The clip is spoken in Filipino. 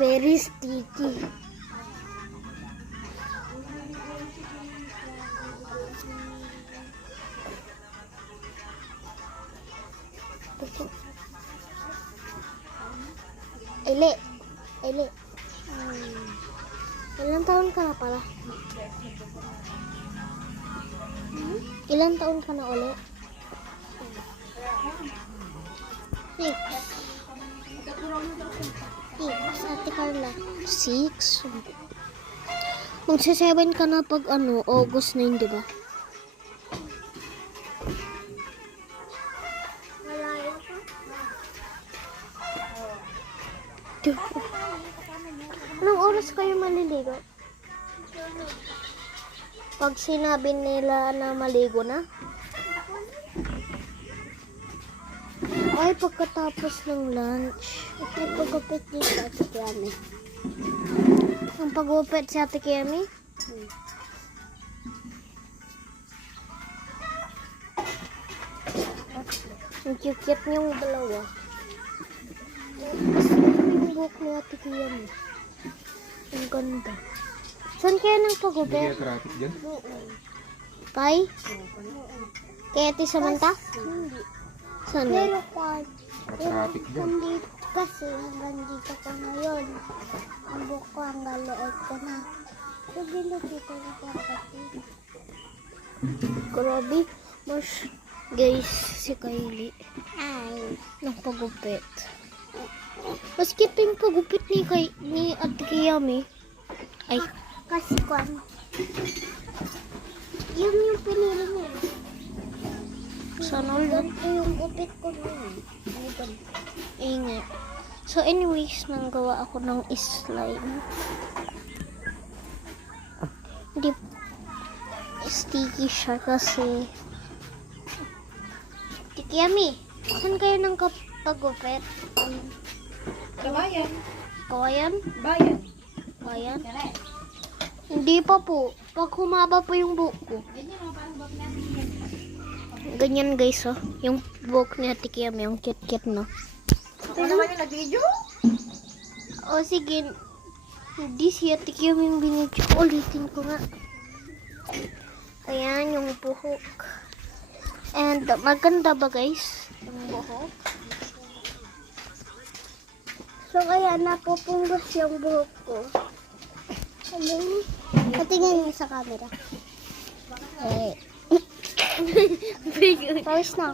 Very sticky. Eli. Ilang taon ka na pala? Ilang taon ka na ulit? 6. 6. Ate Carla. 6. Magsa-7 ka na pag August 9, di ba? Anong oras kayo maliligo? Pag sinabi nila na maligo na? Ay, pagkatapos ng lunch. Ito pagkapit din sa Ate Kiami. Ang pagupit sa Ate Kiami? Ang cute niyong dalawa. Gusto ko yung buhok ni Ate Kiami. Ang ganda. Saan kaya nang pagupit? Hindi traffic dyan? Kay? Kay Ate Samantha? Hindi. Saan? Pero kung Traffic dyan. hindi kasi hanggang dito ko ngayon. Ang buhok ko hanggang leeg ko na. So, ginukito na ko kasi. Grabe. Mas guys, si Kylie. Ay. Nang pagupit. Mas cute yung pagupit ni Ate Kiami. Ay, Kasi kung yung pinili niya. sana ulit. Ganito yung gupit ko ngayon. Ay, ganito. Ingat. So anyways, nanggawa ako ng slime. Hindi sticky siya kasi. Tikiyami, saan kayo nang pagupit? Kabayan. Kawayan? Bayan. Kawayan? Kare. Hindi pa po. Pag humaba po yung buhok ko. Ganyan mo, parang bak natin. Ganyan guys, oh. Yung buhok ni Ate Kiami, yung cute-cute, no? Ako naman yung nag-video. O sige, hindi si Ate Kiami yung binidyo. Ulitin ko nga. Ayan yung buhok. And maganda ba guys? Yung buhok. So, kaya napupunggos yung buhok ko. Ano? Patingin niyo sa camera. Eh. Pawis na.